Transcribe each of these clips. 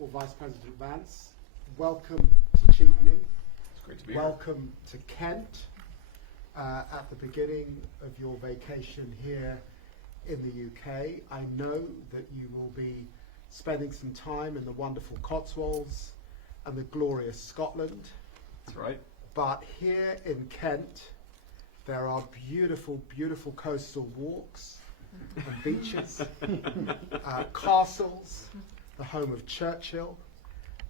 or Vice President Vance. Welcome to Chevening. It's great to be here. Welcome to Kent at the beginning of your vacation here in the UK. I know that you will be spending some time in the wonderful Cotswolds and the glorious Scotland. That's right. But here in Kent, there are beautiful, beautiful coastal walks and beaches, castles, the home of Churchill,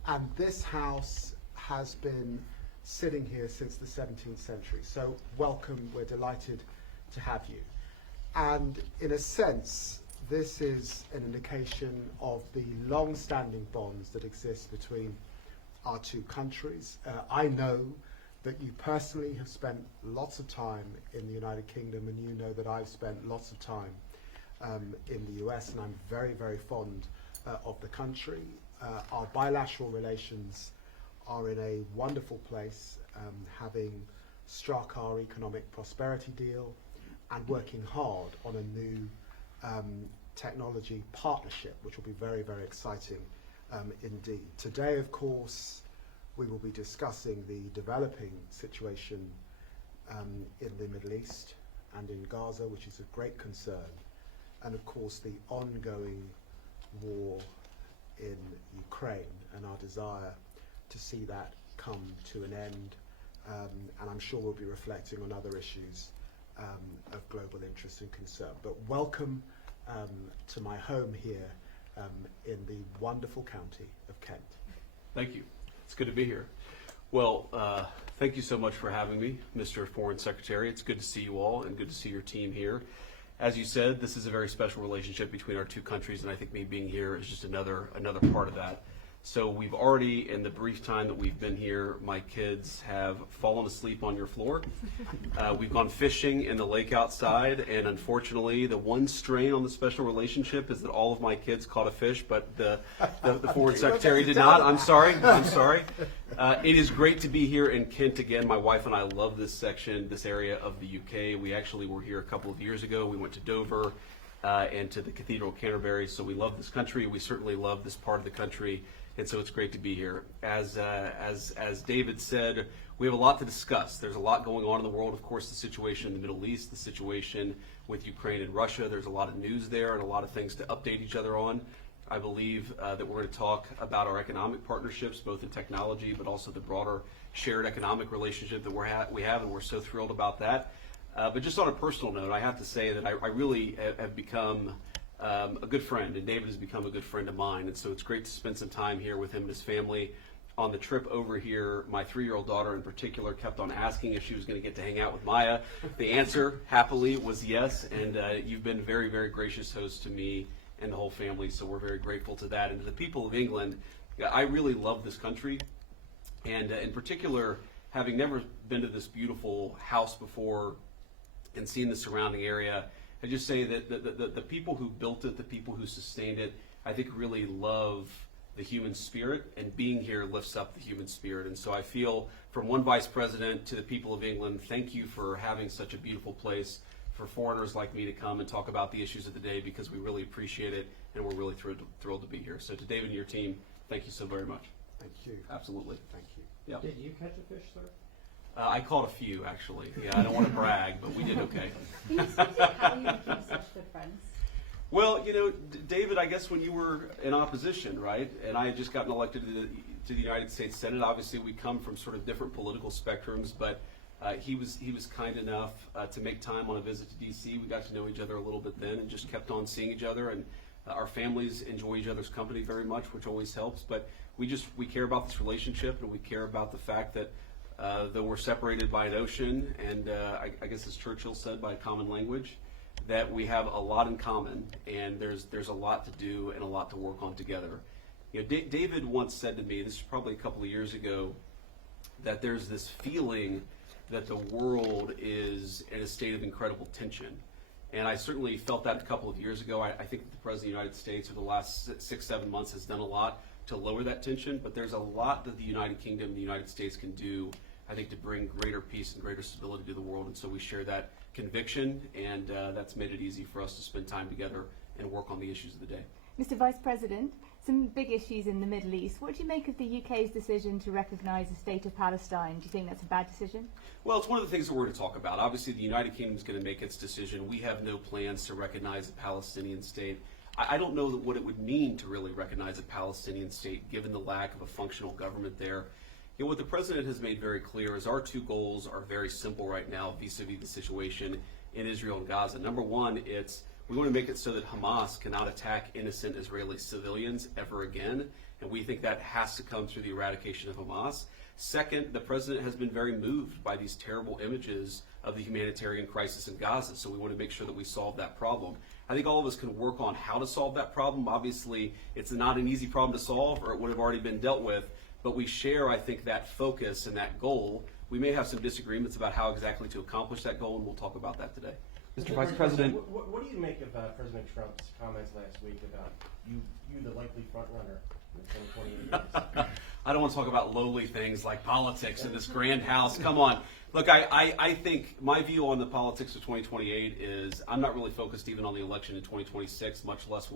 and this house has been sitting here since the 17th century. So welcome, we're delighted to have you. And in a sense, this is an indication of the long-standing bonds that exist between our two countries. I know that you personally have spent lots of time in the United Kingdom, and you know that I've spent lots of time in the US, and I'm very, very fond of the country. Our bilateral relations are in a wonderful place, having struck our economic prosperity deal and working hard on a new technology partnership, which will be very, very exciting indeed. Today, of course, we will be discussing the developing situation in the Middle East and in Gaza, which is of great concern, and of course the ongoing war in Ukraine and our desire to see that come to an end. And I'm sure we'll be reflecting on other issues of global interest and concern. But welcome to my home here in the wonderful county of Kent. Thank you. It's good to be here. Well, thank you so much for having me, Mr. Foreign Secretary. It's good to see you all and good to see your team here. As you said, this is a very special relationship between our two countries, and I think me being here is just another part of that. So we've already, in the brief time that we've been here, my kids have fallen asleep on your floor. We've gone fishing in the lake outside, and unfortunately, the one strain on the special relationship is that all of my kids caught a fish, but the Foreign Secretary did not. I'm sorry. It is great to be here in Kent again. My wife and I love this section, this area of the UK. We actually were here a couple of years ago. We went to Dover and to the Cathedral of Canterbury, so we love this country. We certainly love this part of the country. And so it's great to be here. As David said, we have a lot to discuss. There's a lot going on in the world. Of course, the situation in the Middle East, the situation with Ukraine and Russia. There's a lot of news there and a lot of things to update each other on. I believe that we're going to talk about our economic partnerships, both in technology, but also the broader shared economic relationship that we have, and we're so thrilled about that. But just on a personal note, I have to say that I really have become a good friend, and David has become a good friend of mine, and so it's great to spend some time here with him and his family. On the trip over here, my 3-year-old daughter in particular kept on asking if she was going to get to hang out with Maya. The answer, happily, was yes, and you've been very, very gracious host to me and the whole family, so we're very grateful to that. And to the people of England, I really love this country, and in particular, having never been to this beautiful house before and seen the surrounding area, I just say that the people who built it, the people who sustained it, I think really love the human spirit, and being here lifts up the human spirit. And so I feel, from one vice president to the people of England, thank you for having such a beautiful place for foreigners like me to come and talk about the issues of the day, because we really appreciate it, and we're really thrilled to be here. So to David and your team, thank you so very much. Thank you. Absolutely. Thank you. Yeah. Did you catch a fish, sir? I caught a few, actually. Yeah, I don't want to brag, but we did okay. Can you speak to how you became such good friends? Well, you know, David, I guess when you were in opposition, right, and I had just gotten elected to the United States Senate, obviously we come from sort of different political spectrums, but he was kind enough to make time on a visit to D.C. We got to know each other a little bit then and just kept on seeing each other, and our families enjoy each other's company very much, which always helps, but we care about this relationship, and we care about the fact that though we're separated by an ocean, and I guess as Churchill said, by a common language, that we have a lot in common, and there's a lot to do and a lot to work on together. You know, David once said to me, this is probably a couple of years ago, that there's this feeling that the world is in a state of incredible tension. And I certainly felt that a couple of years ago. I think that the President of the United States over the last 6-7 months has done a lot to lower that tension, but there's a lot that the United Kingdom and the United States can do, I think, to bring greater peace and greater stability to the world. And so we share that conviction, and that's made it easy for us to spend time together and work on the issues of the day. Mr. Vice President, some big issues in the Middle East. What do you make of the UK's decision to recognise the state of Palestine? Do you think that's a bad decision? Well, it's one of the things that we're going to talk about. Obviously, the United Kingdom is going to make its decision. We have no plans to recognize a Palestinian state. I don't know what it would mean to really recognize a Palestinian state, given the lack of a functional government there. You know, what the president has made very clear is our two goals are very simple right now vis-a-vis the situation in Israel and Gaza. Number one, we want to make it so that Hamas cannot attack innocent Israeli civilians ever again, and we think that has to come through the eradication of Hamas. Second, the president has been very moved by these terrible images of the humanitarian crisis in Gaza, so we want to make sure that we solve that problem. I think all of us can work on how to solve that problem. Obviously, it's not an easy problem to solve, or it would have already been dealt with, but we share, I think, that focus and that goal. We may have some disagreements about how exactly to accomplish that goal, and we'll talk about that today. Mr. Vice President, what do you make of President Trump's comments last week about you the likely front runner in the 2028 race? I don't want to talk about lowly things like politics in this grand house. Come on. Look, I think my view on the politics of 2028 is I'm not really focused even on the election in 2026, much less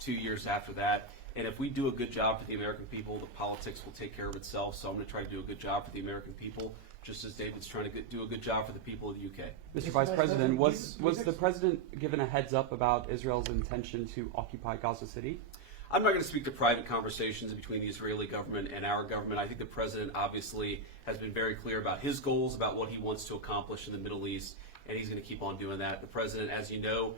2 years after that. And if we do a good job for the American people, the politics will take care of itself. So I'm going to try to do a good job for the American people, just as David's trying to do a good job for the people of the UK. Mr. Vice President, was the president given a heads up about Israel's intention to occupy Gaza City? I'm not going to speak to private conversations between the Israeli government and our government. I think the president obviously has been very clear about his goals, about what he wants to accomplish in the Middle East, and he's going to keep on doing that. The president, as you know,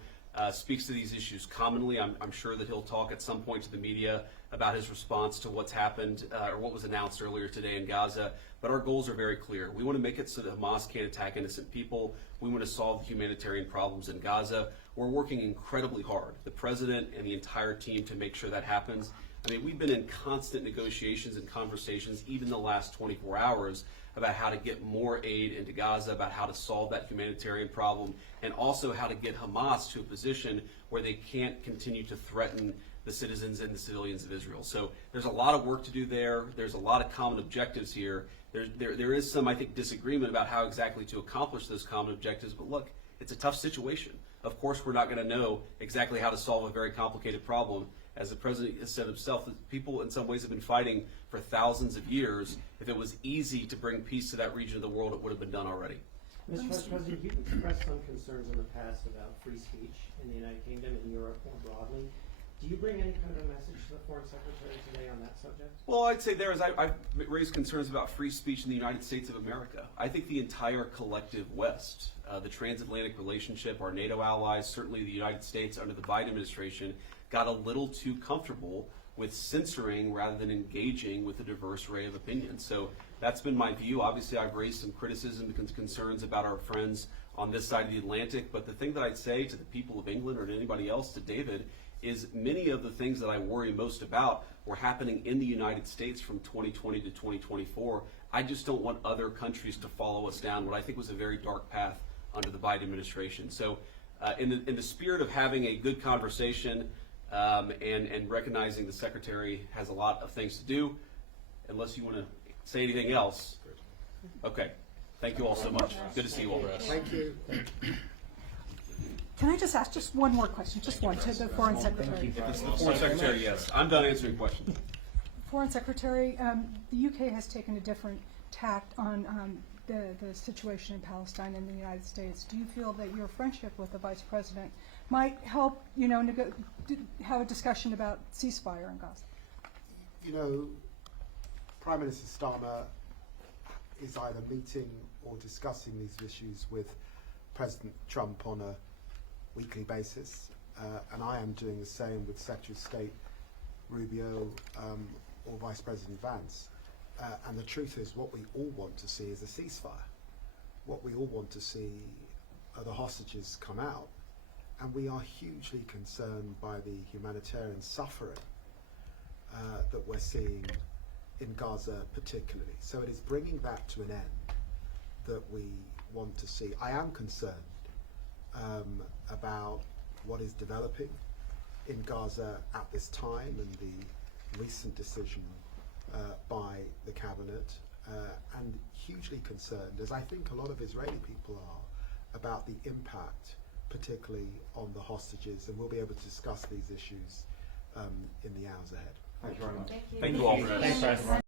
speaks to these issues commonly. I'm sure that he'll talk at some point to the media about his response to what's happened or what was announced earlier today in Gaza. But our goals are very clear. We want to make it so that Hamas can't attack innocent people. We want to solve the humanitarian problems in Gaza. We're working incredibly hard, the president and the entire team, to make sure that happens. I mean, we've been in constant negotiations and conversations, even the last 24 hours, about how to get more aid into Gaza, about how to solve that humanitarian problem, and also how to get Hamas to a position where they can't continue to threaten the citizens and the civilians of Israel. So there's a lot of work to do there. There's a lot of common objectives here. There is some, I think, disagreement about how exactly to accomplish those common objectives, but look, it's a tough situation. Of course, we're not going to know exactly how to solve a very complicated problem. As the president has said himself, that people in some ways have been fighting for thousands of years. If it was easy to bring peace to that region of the world, it would have been done already. Mr. Vice President, you've expressed some concerns in the past about free speech in the United Kingdom and Europe more broadly. Do you bring any kind of a message to the Foreign Secretary today on that subject? Well, I'd say I've raised concerns about free speech in the United States of America. I think the entire collective West, the transatlantic relationship, our NATO allies, certainly the United States under the Biden administration, got a little too comfortable with censoring rather than engaging with a diverse array of opinions. So that's been my view. Obviously, I've raised some criticism and concerns about our friends on this side of the Atlantic, but the thing that I'd say to the people of England or to anybody else, to David, is many of the things that I worry most about were happening in the United States from 2020 to 2024. I just don't want other countries to follow us down what I think was a very dark path under the Biden administration. So in the spirit of having a good conversation and recognizing the Secretary has a lot of things to do, unless you want to say anything else. Okay. Thank you all so much. Good to see you all. Thank you. Can I just ask just one more question, just one, to the Foreign Secretary? If it's the Foreign Secretary, yes. I'm done answering questions. Foreign Secretary, the UK has taken a different tact on the situation in Palestine and the United States. Do you feel that your friendship with the Vice President might help, have a discussion about ceasefire in Gaza? You know, Prime Minister Starmer is either meeting or discussing these issues with President Trump on a weekly basis, and I am doing the same with Secretary of State Rubio or Vice President Vance. And the truth is, what we all want to see is a ceasefire. What we all want to see are the hostages come out, and we are hugely concerned by the humanitarian suffering that we're seeing in Gaza particularly. So it is bringing that to an end that we want to see. I am concerned about what is developing in Gaza at this time and the recent decision by the cabinet, and hugely concerned, as I think a lot of Israeli people are, about the impact, particularly on the hostages, and we'll be able to discuss these issues in the hours ahead. Thank you very much. Thank you all. Thanks, President.